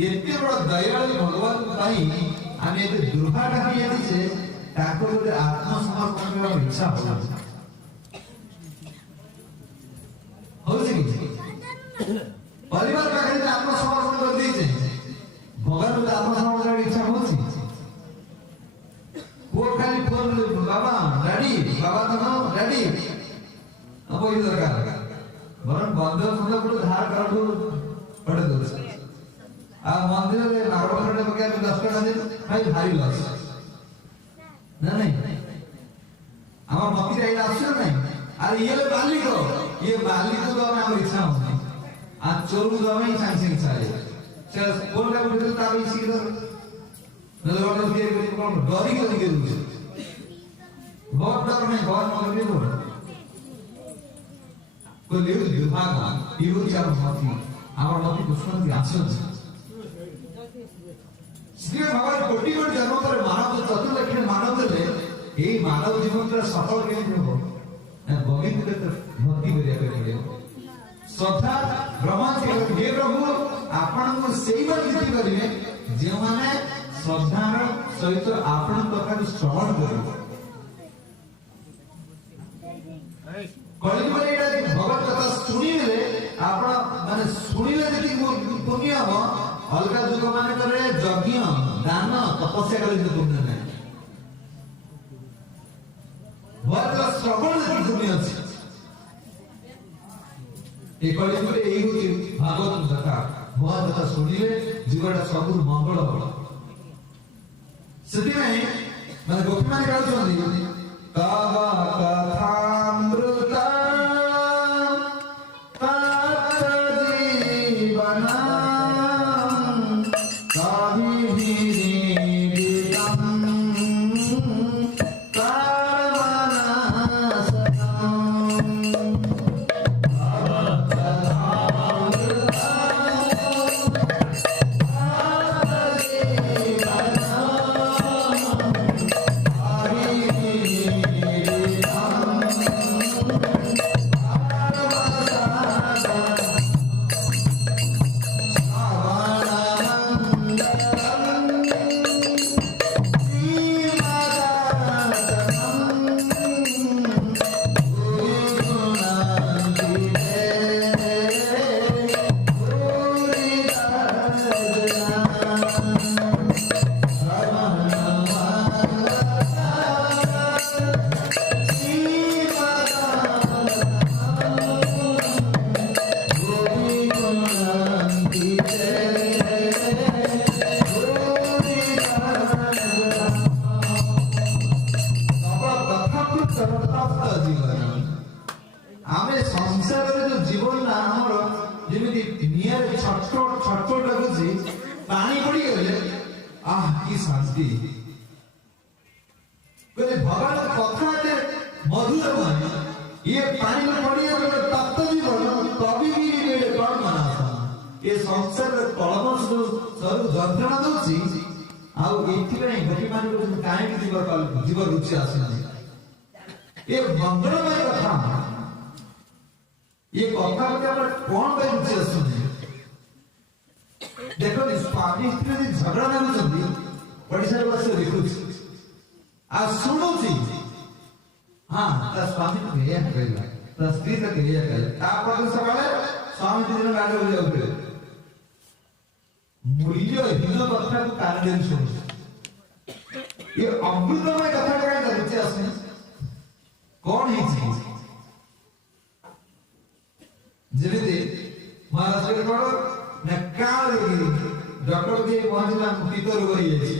एते बड़ दयालु भगवान पाई आमे एते दुर्भाग्य ही यदि से ताको गोटे आत्मसमर्पण करबा इच्छा होला होछि कि परिवार पाखरे आत्मसमर्पण कर दै छै भगवान को आत्मसमर्पण करबा इच्छा होछि वो खाली फोन बाबा डैडी बाबा तो डैडी अब ये दरकार बरन बंद सुनला पुरो धार करबो पड़े दो आ मंदिर में नागरकोटे पके 10 टका दे भाई भारी लस ना नहीं हम मती आइला आछो नहीं अरे ये मालिक तो हम इच्छा होनी आ चोरू जमे सांसिंग छाले चल कोन का बिल ता भी सीधो नजर वाला के कोन डरी के बहुत डर में बहुत मगरी हो कोई ले दुर्भाग्य इहो चार मती आवर मती दुश्मन की आछो श्री भगवान कोटि कोटि जन्म पर मानव चतुर्लक्ष मानव ले ए मानव जीवन का सफल केने हो गोविंद के भक्ति करिया पड़े श्रद्धा ब्रह्मा के हे प्रभु आपण को सेई बात करिवे जे माने श्रद्धार सहित आपण कथा को श्रवण करिवे कळि बोले एटा भगवत कथा सुनिले आपण माने सुनिले जति पुण्य हो अलगा जुग माने करे यज्ञ दान तपस्या करे पुण्य नहीं वर्ग श्रवण की पुण्य अछि ए कली बोले एही होची भागवत कथा भगवत कथा सुनिले जीवटा सब मंगल हो सेति में माने गोपी माने कहउछन्ती तव कथामृता डॉक्टर के पहुंचला पित्त रोग हो जाए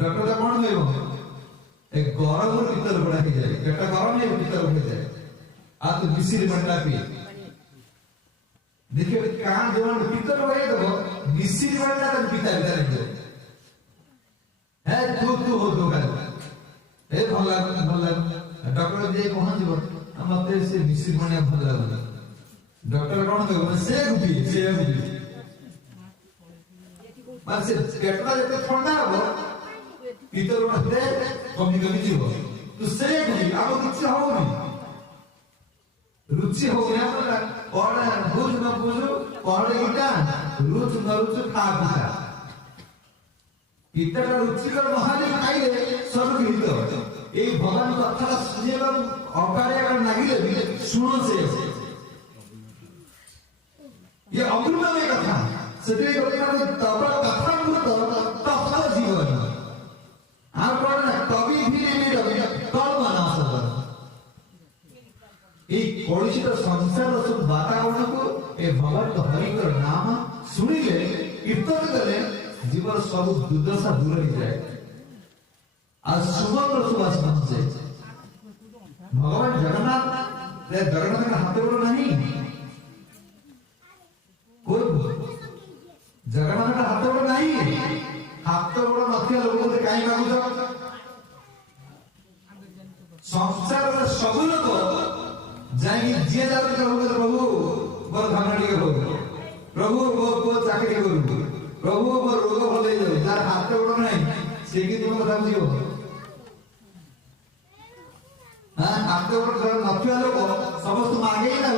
डॉक्टर का कौन कहब एक गरम पित्त रोग हो जाए पेट गरम है पित्त रोग हो जाए आ तो मिश्री मंडा पी देखिए कहां जो पित्त रोग है तो मिश्री मंडा का पिता दे है तू हो दो गल ए भला डॉक्टर जे पहुंचबो मते से मिश्री मंडा भला डॉक्टर कौन कहब से गुपी मानसे पेटला जते ठंडा हो पित्त रोग होते कमी जीव तो से गुपी आबो किछ होनी रुचि हो गया और बुझ न बुझो पढ़े इटा रुच न रुच खा खा इटा रुचि कर महाली खाइले सब हित ए भगवान कथा सुनेबा अकारे अगर नागिले भी सुनो से ये अमृतमय कथा सते कथा तब कथा अमृत तब जीवन आ कोन कवि भी नहीं रवि कल बना सब कलुषित संसार सब वातावरण को ए भगवान हरिकर नाम सुनिले कीर्तन कले जीवन सब दुर्दशा दूर हो जाए आज सुमंगल सुभाष बन जाए भगवान जगन्नाथ का हाथ बड़ नहीं कोई जगन्नाथ का हाथ बड़ नहीं हाथ बड़ नथिया लोग कहीं मागुच संसार सब लोग जाएंगे जे जाते कहूँगा प्रभु मोर धन टिके हो प्रभु मोर चाकरी करू प्रभु मोर रोग भल हो जाए जार हाथ गोड़ नहीं से कि तुम कथा बुझियो हां हाथ गोड़ नथिया लोक समस्त मागे ही ना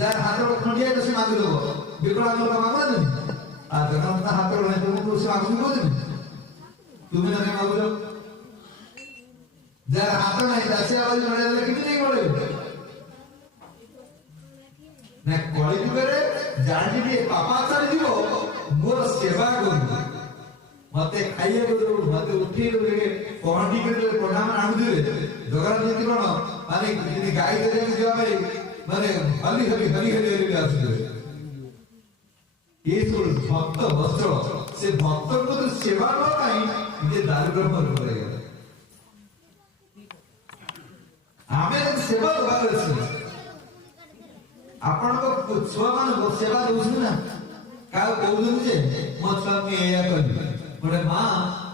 जार हाथ गोड़ खंडिया तो से मागे लोग विकलांग लोग मागे नहीं आ जगन्नाथ हाथ गोड़ नहीं तुमको से मागे नहीं तुम्हें नहीं मागे जार हाथ नहीं दासे आवाज बड़े कितने नहीं बोले ना कली जुगरे जानी भी पापाचार जीव मोर सेवा करू मते खाइए करू मते उठी पहंडी करे प्रणाम आनु दिवे जगन्नाथ जी कोन माने यदि गाय दे जीवा भाई माने हली आसु ये सब भक्त वस्त्र से भक्त को तो सेवा न पाई ये दारू ब्रह्म करेगा आमे सेवा दबार अछि आपण को छुआ मान सेवा दोछु ना का कहउन जे मो छुआ में एया करबी मोरे मां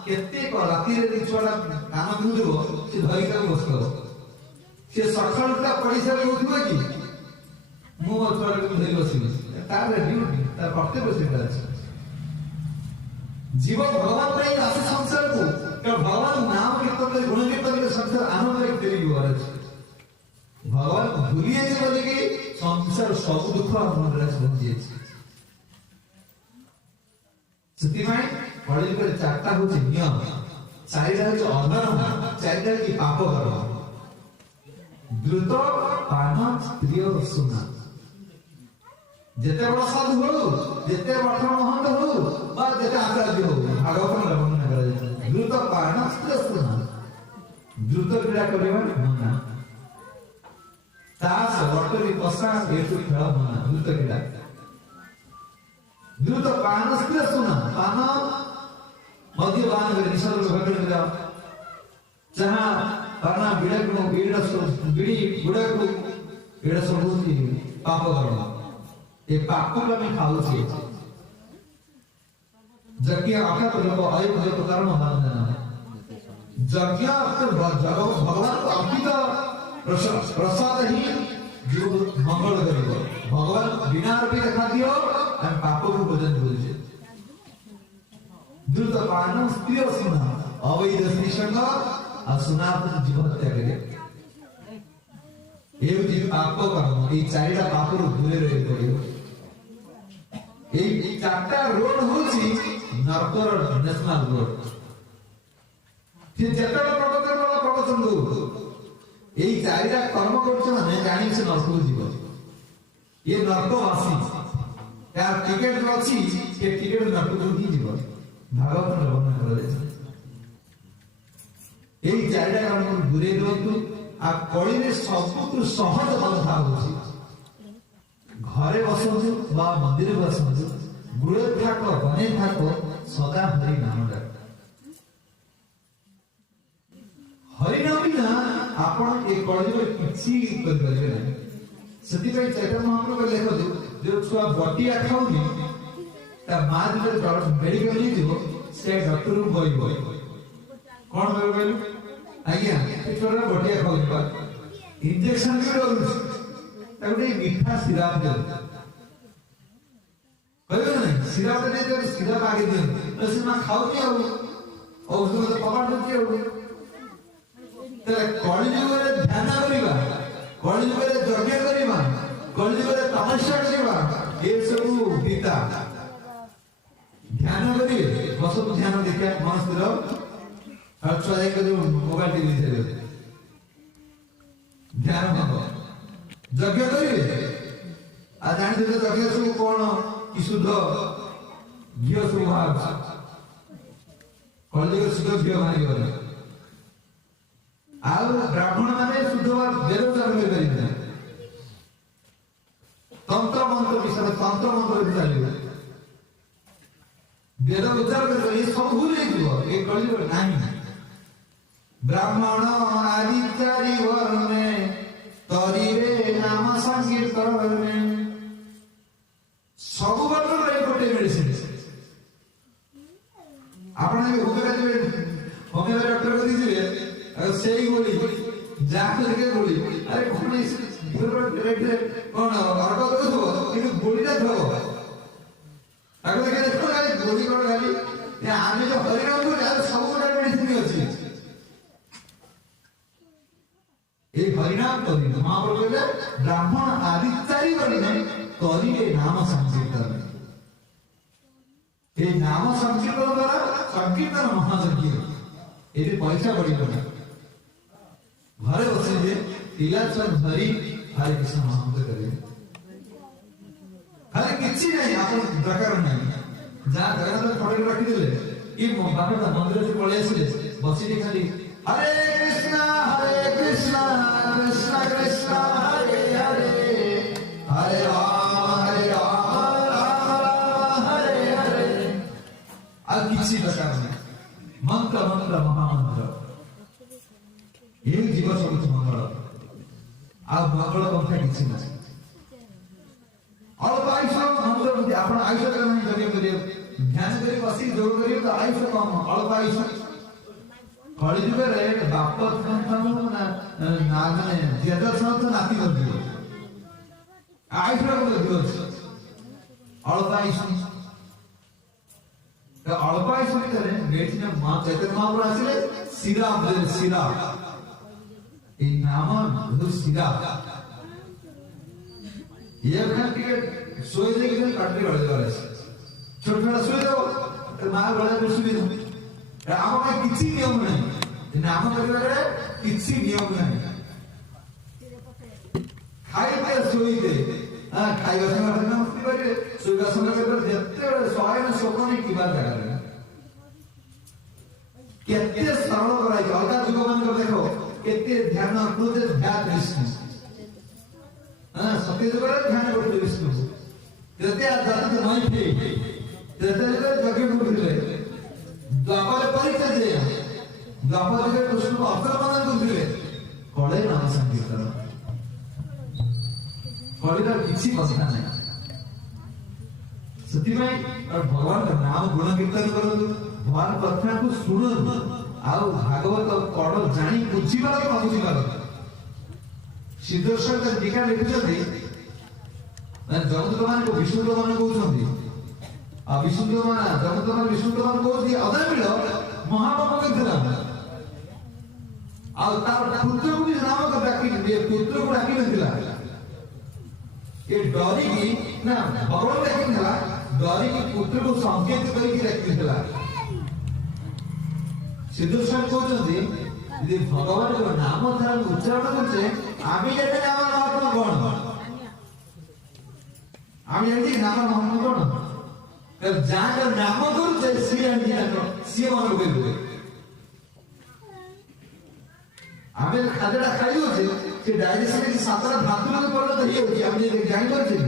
केते को राती रे छुआ काम दुदो से धरि का बसलो से सखलता परिसर होथिबो कि मो छुआ को धरि बसिबी तार ड्यूटी तार कर्तव्य सेटा अछि जीव भगवान पे आसे संसार को के भगवान नाम कीर्तन करे गुण कीर्तन करे संसार आनंद रे तेरी गुआर अछि भगवान भूलिए जे बोले कि संसार सब दुख मन रे बंजी अछि सती माय पढ़ी करे चारटा हो नियम चारिटा हो अधर्म चारिटा हो पाप कर्म द्रुत पान प्रिय सुना जेते बड़ साधु हो जेते मठ महंत हो बा जेते आचार्य हो भागवत में वर्णन करा जाय द्रुत पान प्रिय सुना द्रुत क्रीड़ा करबा मना तास बटरी पसा हेतु खेल मना द्रुत क्रीड़ा द्रुत पान प्रिय सुना पान मद्यपान करे निशा भगवान में जाओ जहां पाना बिड़ा को बिड़ी गुड़ा को एड़ा सब होती पाप कर्म ये पाप को में खाऊ छे यज्ञ आखा तो लोग आयु भय कारण मान देना यज्ञ भगवान को अर्पित प्रसाद ही जो मंगल करेगा भगवान बिना अर्पित खा दियो हम पाप को भोजन बोलजे द्रुत पान प्रिय सुना अवैध निसंग असुनाथ जीवन हत्या करे एउ जी पाप कर्म ए चारिटा पाप रु दूरे रहि पड़ियो ए चारटा रोड होची नरकर नेशनल रोड जे जेतला प्रवचन दो ए चारिटा कर्म करछ माने जानि से नरक जीव ये नरकवासी यार टिकट जो अछि के टिकट नरक ही जीव भागवत में वर्णन करा जाय এই চারিটা কারণ দূরে দিন্তু আর কলিরে সবুঠু সহজ কথা হচ্ছে घरे बसନ୍ତୁ ବା ମନ୍ଦିର ବସନ୍ତୁ ଗୁଳେ ଥାକ ବନେ ଥାକ ସଦା ହରି ନାମ ଡାକ। ହରି ନାମ ବିନା ଆପଣ ଏ କଳିଯୁଗରେ କିଛି କରିପାରିବେ ନାହିଁ। ସେଥିପାଇଁ ଚୈତନ୍ୟ ମହାପ୍ରଭୁ ଲେଖନ୍ତି ଯୋଉ ଛୁଆ ବଟିଆ ଖାଉନି ତା ମା ଯେତେବେଳେ ମେଡିକାଲ ନେଇଯିବ ସେ ଡକ୍ଟରକୁ କହିବ କଣ କହିବ ଆଜ୍ଞା ଏ ଛୁଆଟା ବଟିଆ ଖାଉନି ବା इंजेक्शन भी डरुଛି ତାକୁ ଟିକେ ମିଠା ସିରାପ ଦିଅ କହିବେ ନା ସିରାପ ଦେଇ ସିରାପ ଆଗେ ଦିଅନ୍ତି ସେ ମା ଖାଉଛି ଆଉ ଔଷଧ ତ କବାଟ ଦଉଛି ଆଉ କଳିଯୁଗରେ ଧ୍ୟାନ କରିବା କଳିଯୁଗରେ ଯଜ୍ଞ କରିବା କଳିଯୁଗରେ ତପସ୍ୟା କରିବା ଏସବୁ ପିତା ଧ୍ୟାନ କରିବେ ବସନ୍ତୁ ଧ୍ୟାନ ଦେଖିବା ମନ ସ୍ଥିର ଛୁଆ ଯାଇକି ଯୋଉ ମୋବାଇଲ ଟିଭି ଦେଖେ ध्यान भंग यज्ञ करेंगे आ जानी यज्ञ सब कौन कि शुद्ध घी सब बाहर कलयुग शुद्ध घी बाहर गले आउ ब्राह्मण माने शुद्ध वेद उच्चारण कर परिबे तंत्र मंत्र विषय तंत्र मंत्र चलिए वेद उच्चारण कर ये सब भूल जाइबो ए कलयुग नाही ब्राह्मण आदि चारि वर्णे तरीरे नाम संकीर्तन सब वर्ण रे गोटे मेडिसिन आपण होमियोपैथी डॉक्टर को दीजिए से ही बोली जाके देखे बोली अरे कौन इस कौन अर्घ दो किंतु बोलीटा थो आगे देखे देखो बोली कौन गाली आमे जो हरिनाम को सब गोटे मेडिसिन अछि ये हरिनाम करी महाप्रभु कहले ब्राह्मण आदि चारि वर्णे करिए नाम संकीर्तन ये नाम संकीर्तन द्वारा संकीर्तन महायज्ञ ये पैसा बढ़िबो ना घरे बसे जे इलाचन धरी हरे कृष्ण महामंत्र करे खाली किछि नहीं आपण प्रकार नहीं जा जगन्नाथ फड़े रखि देले ई बाबा मंदिर से पळे आसिले बसी खाली हरे कृष्णा कृष्णा कृष्णा हरे हरे हरे राम राम हरे हरे अब किसी प्रकार में मंत्र मंत्र महामंत्र ये जीव सब मंगल अब मंगल पंथा किसी नहीं अल्प आयुष मंत्र आपण आयुष नहीं जगे करिए ध्यान करिए बसी जोग करिए तो आयुष कम अल्प आयुष कलिजुगरे बाप संतान ना माने जेदा संत नाती बदियो आयुष को दियो अल्प आयुष तो अल्प आयुष करे मेडिसिन मा चैतन्य महाप्रभु आसिले सिरा दे सिरा इ नाम दु सिरा ये घंटे सोई दे के काटने वाले वाले छोटा छोटा सोई दो तो मां बड़ा सुबि राम में किसी नियम नहीं नाम करिवारे किसी नियम नहीं खाई पे सोई दे खाइबा संग नाम करिवारे सोईबा संग करिवारे जत्ते सहायन सोकनी की बात कर केते सरल कराई अलगा जुग मान को देखो केते ध्यान कृते ध्यान विष्णु सत्य जुग ध्यान करते विष्णु जते आदत नहीं थे जते जगे करथिले द्वापर परिचय दे द्वापर के कृष्ण को अवसर प्रदान करथिले कळे नाम संकीर्तन कळेर किछि କଥା नाही ସେଥିପାଇଁ भगवान का नाम गुण कीर्तन करନ୍ତୁ भगवान कथा को सुनନ୍ତୁ ଆଉ भागवत पढ़ जानी बुझिबार न बुझिबार सिद्धेश्वर का टीका लिखुଛନ୍ତି जगत मान को विष्णु मान कहउଛନ୍ତି आ विष्णु मान जगत मान विष्णु मान कहउछि अदय मिल महापाप करथिला आ तार पुत्र को भी नाम का डाकी पुत्र को डाकी नथिला ये डरी की ना भगवान देखिला डरी की पुत्र को संकेत करके रखिला सिद्धेश्वर कहउଛନ୍ତି यदि भगवान को नाम धारण उच्चारण करछे आमी जेते नाम महत्व कोन आमी जेते नाम महत्व कोन तर जाकर नाम करछे सिए सिए मन करबे आमे खादड़ा खाइयो छे से डाइजेशन की सातरा धातु में पड़ल तो ये होती आमी जे जानि करछे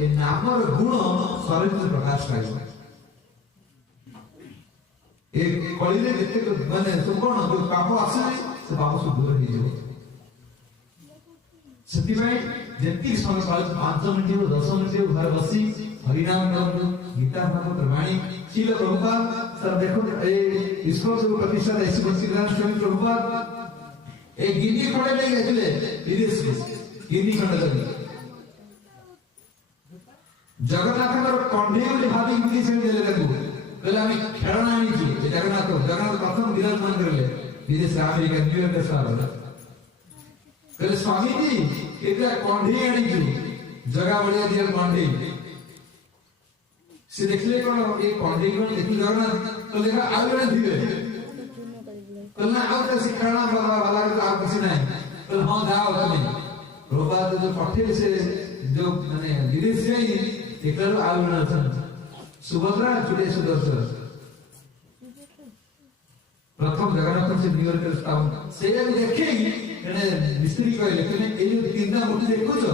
ए नामर गुण शरीर में प्रकाश पाइब ए कलिले जते माने सुकोण जो पाप आसे से पाप से दूर हो जाए सेति भाई जति समय काल 5 मिनिट 10 मिनिट घर बसी हरिनाम करन गीता भागवत प्रमाणिक शील प्रभुपाद सर देखो ए इसको जो प्रतिष्ठा ऐसी बंसीदार स्वामी प्रभुपाद एक गिनी खड़े नहीं गए विदेश में गिनी खड़े लगे जगन्नाथ कंढे बोले भाभी विदेश में देले लगू कहले हमें खेलना नहीं चाहिए जगन्नाथ प्रथम विराजमान करले विदेश अमेरिका न्यूयॉर्क के साथ कहले स्वामी जी एकला कंढे आनी जो जगह बढ़िया दिया कंढे से देखले कोन एक कंढे को देखि जगन्नाथ तो देखा आउ जने धीरे कहना आउ तो सिखाना बाबा वाला तो आप किसी नहीं तो हां जाओ तुम्हें प्रभुपाद जो पठे से जो माने विदेश से एकला आउ जने छन सुभद्रा जुड़े सुदर्शन प्रथम जगन्नाथ से न्यूयॉर्क के स्थान से भी देखेगी एने मिस्त्री कहले कि ए जो तीनटा मूर्ति देखो जो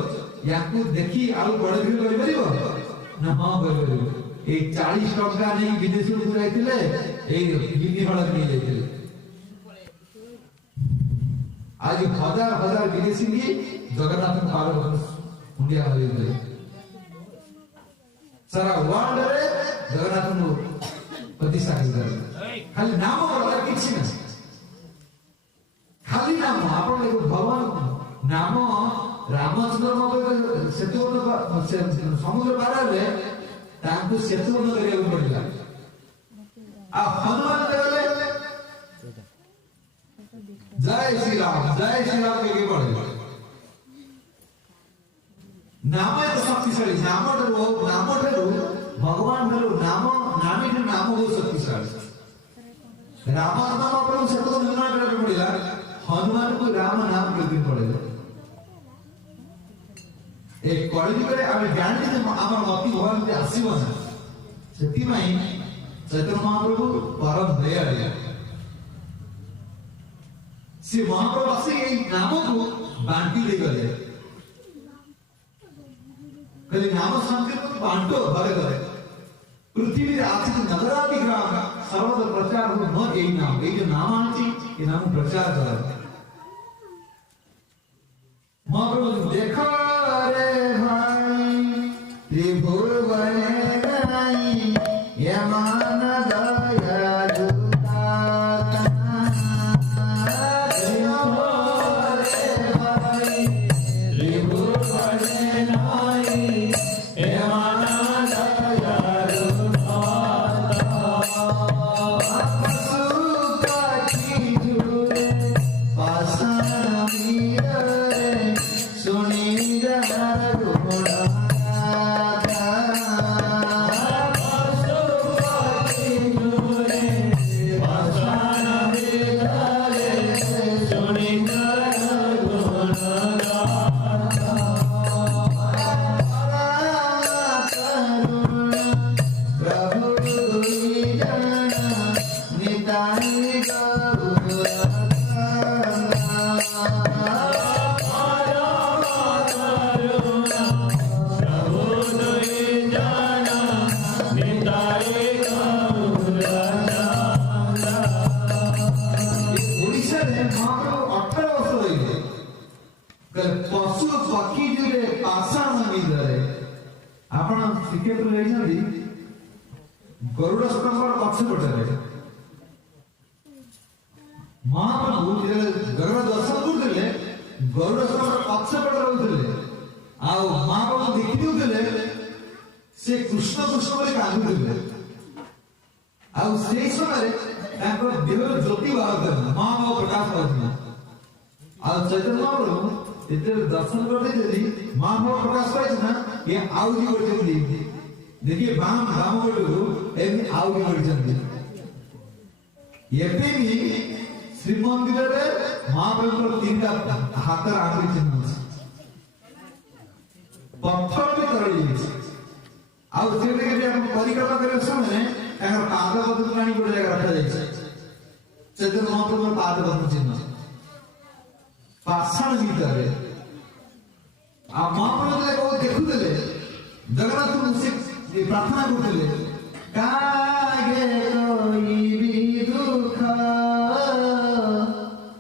याकू देखी आउ बड़ भी कहि परिबो ना हां कहि परिबो ए 40 टका नहीं विदेश को जाइतिले ए गिनी वाला नहीं जाइतिले आज हजार हजार विदेशी भी जगन्नाथ पार इंडिया वाले दे सारा वर्ल्ड रे जगन्नाथ नु प्रतिष्ठा कर खाली नाम वाला किछि ना खाली नाम आपण देखो भगवान नाम रामचंद्र महोदय सेतु समुद्र पार रे तांको सेतु न करिया पड़िला आ हनुमान कहले जय श्री राम के पड़े नाम तो शक्तिशाली नाम ठारू भगवान ठारू नामी ठारू नाम बहुत शक्तिशाली राम नाम प्रभु सेतु निर्माण करके पड़िला हनुमान को राम नाम करके पड़ेगा एक कॉलेज करे आमे जानते जे आमा मति भगवान के आसीबो ना सेति माई चैतन्य महाप्रभु परम दयालु से महाप्रभु से ए नाम को बांटी दे गले कली नाम संकीर्तन बांटो भले करे पृथ्वी रे आसित नगरादि ग्राम सर्वदा प्रचार हो न ए नाम ए जो नाम आछि ए नाम प्रचार करे महाप्रभु देखा रे भाई त्रिभुवन राई यमान दया जुदाता देखो रे भाई त्रिभुवन राई यमान दया जुदाता सुका की जुरे पासा मीरे सुनी रा पशु पक्षी जुरे पासा मांगी धरे आपण सिकेट ले जदी गरुड़ स्तंभ पक्ष पटरे महाप्रभु जे गरुड़ दर्शन करथिले गरुड़ स्तंभ पक्ष पट रहउथिले आ महाप्रभु देखि दिउथिले से कृष्ण कृष्ण बोली कांदुथिले आ से समय तांको देह ज्योति बाहर महाप्रभु प्रकाश करथिले आ चैतन्य महाप्रभु इतने दर्शन करते यदि मां को प्रकाश पाए ना ये आउजी करते बोली देखिए बाम को एम आउजी करते ये भी श्री मंदिर रे महाप्रभु तीन का हाथ आंगुली चिन्ह पत्थर भी तरली आउ से के हम परिक्रमा करे समय एकर पाद बदल पानी गोटे जगह रखा जाय चैतन्य महाप्रभु पाद बदल चिन्ह पाषाण भीतर आ महाप्रभु को देखुले जगन्नाथ से प्रार्थना करते कागे कोई भी दुख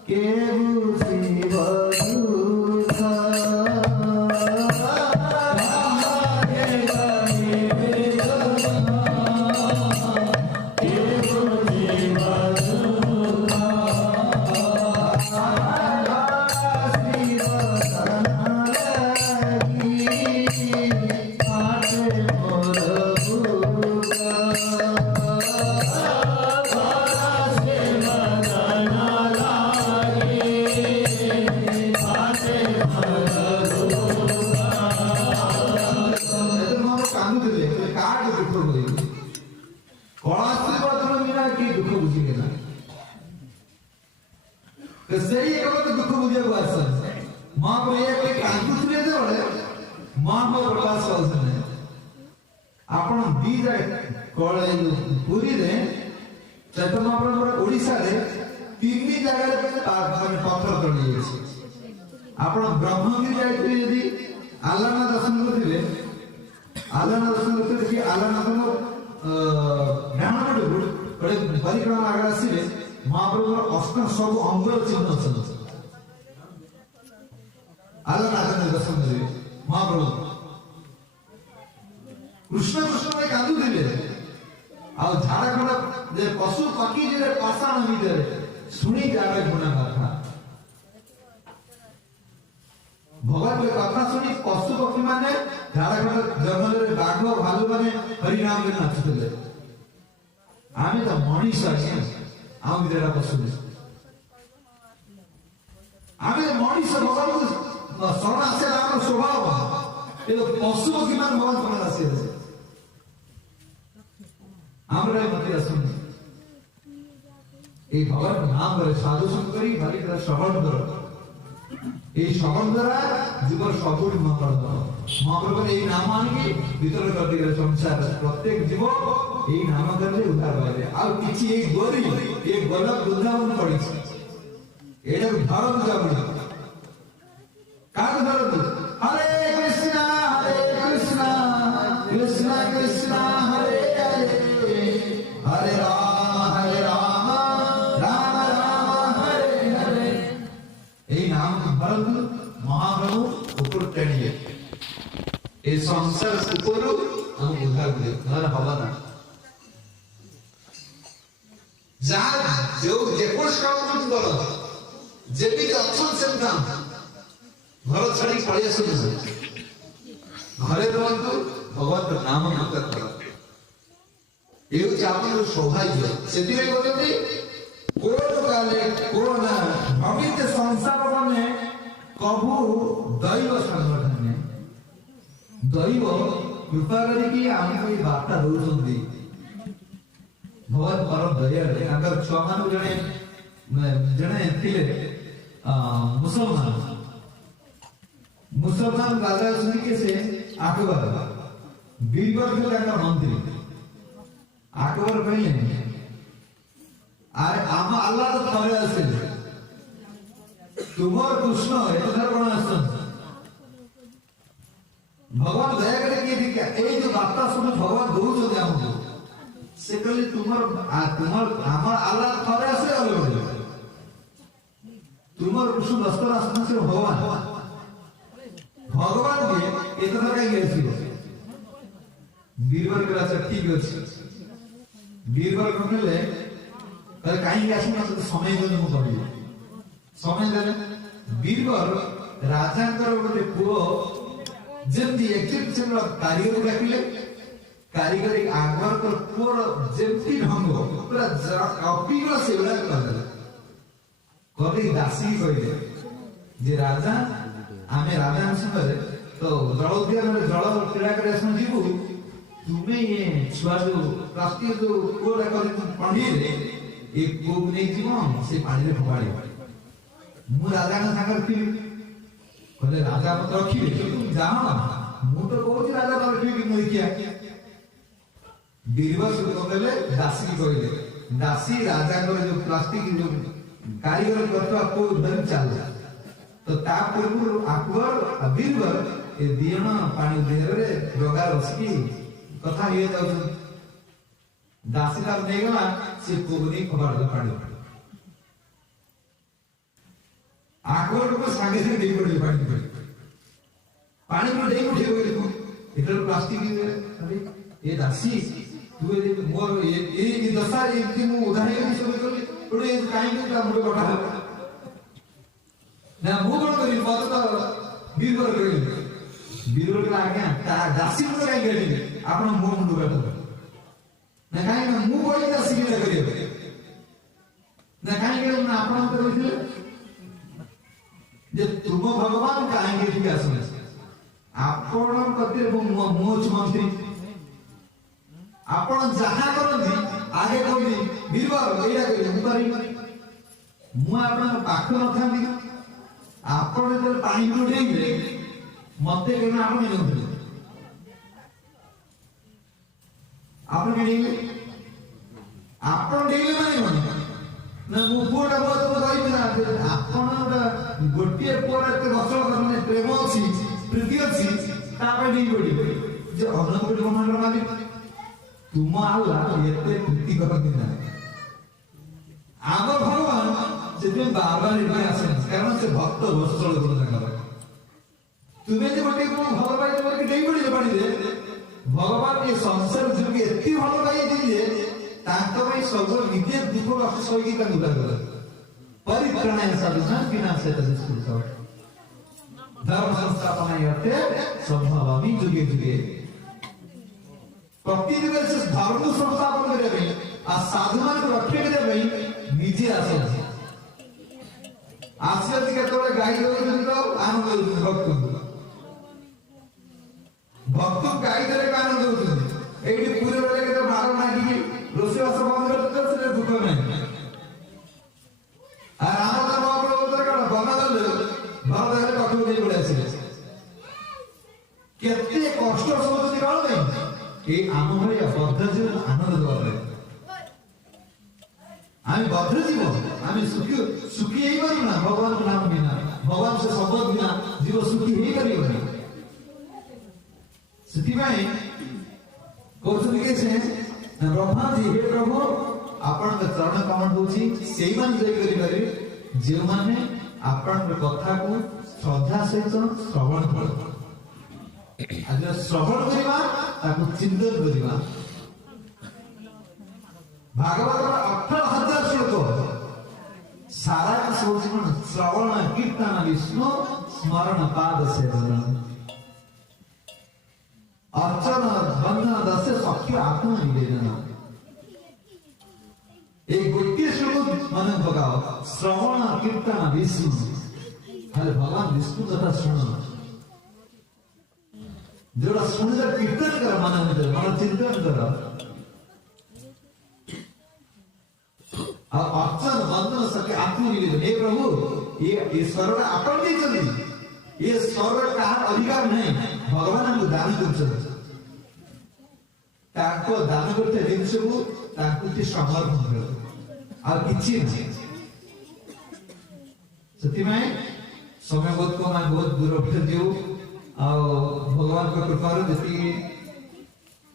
के बुझिब दुख कागे कोई भी दुख के बुझिब दुख श्री वदन दुख बुझे माँ को एक कांकुचरे दे बड़े माँ को प्रकाश वाले आपण दीजा कोले पूरी रे चैतन्य महाप्रभु ओडिसा रे तीन जगह रे माने पत्थर तोड़ी अछि आपण ब्रह्मगिरी जाइते यदि आलाना दर्शन करथिले आलाना दर्शन करथिले कि आलाना को ब्राह्मण बड़े परिक्रमा आगे आसीले महाप्रभु अष्ट सब अंग चिन्ह अछि आलाना दर्शन करे महाप्रभु कृष्ण कृष्ण में कांदू दिले आ झारखंड जे पशु पक्षी जे पाषाण भीतर सुनी जावे गुना कथा भगवान के कथा सुनी पशु पक्षी माने झारखंड जंगल रे बाघ भालू माने हरि नाम के नाचुले आमे तो मनीष अछि आम जेरा पशु आमे मनीष भगवान को शरण से राम स्वभाव ये पशु पक्षी मान भगवान शरण से আমরা মতে আসুন এই ভগবান নাম করে সাধু শঙ্করী ভারি করে শ্রবণ করো এই শ্রবণ দ্বারা জীবন সফল মঙ্গল মহাপ্রভুর এই নাম আনকি ভিতরে করতে গেলে সংসার প্রত্যেক জীব এই নাম করলে উদ্ধার পাবে আর কিছু এই গরি এই গোলাপ বৃন্দাবন করেছে এটা ভারত যাবে কার ভারত হরে কৃষ্ণ কৃষ্ণ কৃষ্ণ হরে हरे राम राम राम हरे हरे এই নাম ভরত মহাপ্রভু উপর টেনিয়ে এই সংসার উপরু हम उद्धार दे धन हवा ना যা যে কোন কাম করো যেবি অপশন সেমতাম ঘর ছাড়ি পড়ি আসুন ঘরে রহন্তু ভগবত নাম মন্ত্র করো ये चापन सौभाग्य सेति रे बोलते कोरोना काले कोरोना अमित संसार में कबू दैव संगठन ने दैव कृपा करी कि आमे कोई वार्ता दोउछंदी भगवान परम दया रे अगर छमान जने जने थिले मुसलमान राजा सुनी के से अकबर बीरबल के का मंत्री अकबर कहले अरे आम अल्लाह तो थरे आसे तुमर कृष्ण एथर कोन आसन भगवान दया करे कि दिका ए जो वार्ता सुन भगवान दोउछ दे हमको से कहले तुमर आम अल्लाह थरे आसे अलग तुमर कृष्ण दस्तर आसन से भगवान के एथर का गेसी बीरबल के राजा ठीक अछि बीरबल कहले कहे काई आसी न समय देने मु करी समय देले बीरबल राजा कर गोटे पुओ जेमती एक्सेप्शन कारीगर डाकिले कारीगर अकबर को पुओ जेमती ढंग पूरा कॉपी को सेवला कर देले कभी दासी कहिले जे राजा आमे राजा संगे तो जल उद्यान में जल क्रीड़ा करे सम जीवु तुम्हें ये छुआ जो प्लास्टिक जो कोड़ा कर पानी रे एक कोप नहीं जीवन से पानी रे फुवाड़ी मु राजा का सागर फिर कहले राजा मत रखी तुम जाओ ना मु तो कहूँ राजा तो रखी कि नहीं किया बीरबल से कहले दासी कहले दासी राजा को जो प्लास्टिक जो कारीगर करतो आपको धन चल तो ता पूर्व अकबर बीरबल ए दियण पानी देहर रे डगा बसकी कथा हे जाउ दासीदार नहीं गला से पुगनी खबर दे पानी आगोर को सांगे से दे पड़ी पानी को दे उठे गए को इधर प्लास्टिक अरे ये दासी तू ये मोर ये दशा ये मु उदाहरण सब कर थोड़े काई का मुझे कोठा ना मु कोन करी बात तो बीरवर करी बीरवर का आज्ञा ता दासी को काई गेली आपण मु मुंड बैठो ना काई ना मु कोई दासी के करी ना काई के ना आपण तो कहिले जे तुम भगवान काई के ठीक आसने आपण कते मोच मंत्री आपण जहा करंती आगे कोई बीरवर एडा करे मु करी मु आपण पाख न थांदी आपण जर पानी उठेइले मते केना आपण नेउथले आपण केले आपण देले माने ना मु पूरा बहुत कहि ना आपण गोटिए पर एते बसल करने प्रेम अछि प्रीति अछि तापे दी गोडी जे अनकोडी मन माने तुम आला एते प्रीति करती ना आम भगवान जेते बाबा रे आसे कारण से भक्त वत्सल गुण कर तुम्हें जे गोटे को भगवान पाई तोर के देई पड़ी पानी दे भगवान ये संसार जुगे एति भल पाई जे तांतो भाई सब नित्य दुख रस सही का दूर कर परित्राणाय साधुना विनाशाय तस्कुल धर्म संस्थापनाय अर्थे संभवामि जुगे जुगे प्रति जुगे से धर्म संस्थापन करे भाई आ साधु मान को रखे करे भाई निजे आसे आसे केतोले गाई दउछन तो आनंद भक्त भक्त गाई दरे आनंद दउछन एठी पूरे बेले के मारो नागी रोसे वास बंद करते से दुख नहीं आ राम का बाप उधर का बना दल भरत रे कठो दे पड़े से केते कष्ट समझ काल नहीं ए आम भरी बद्ध जीवन आनंद दबारे आमी बद्ध जीवन आमी सुखी सुखी ही करू ना भगवान को नाम बिना भगवान से शब्द बिना जीव सुखी ही करियो स्थिति में कोचुनी के से ब्रह्मा जी हे प्रभु आपण के चरण कमल होची सेई मान जय करि करि जे माने आपण के कथा को श्रद्धा सहित श्रवण कर आज श्रवण करिवा ताको चिंतन करिवा भागवत 18,000 श्लोक सारा सोच मन श्रवण कीर्तन विष्णु स्मरण पाद सेवन अर्चन बंधन दस सख्य आत्म निवेदन एक गोटे श्लोक मन भगाओ श्रवण कीर्तन विष्णु हरे भगवान विष्णु तथा श्रवण जोड़ा सुंदर कीर्तन कर मन चिंतन कर अर्चन बंधन सख्य आत्म निवेदन हे प्रभु ये स्वर आपण देछन ये स्वर का अधिकार नहीं भगवान हमको दान करछन ताको दान करते जिनस को ताको ती समर्पण कर आ किछि नहीं सती में समय बहुत को मैं बहुत दूर उठ दियो आ भगवान को कृपा रो जति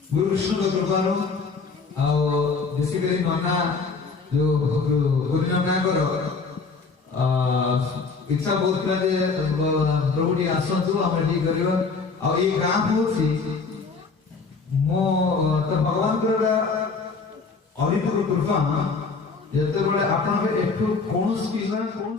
गुरु कृष्ण को कृपा रो आ जैसे करी नना जो गुरु नना करो इच्छा बहुत करे प्रभु जी आसंतु हम डी करियो आ ये गांव होसी मो तो भगवान को अभिपुर कृपा जते बळे आपण एठु कोन स्पीकर कोन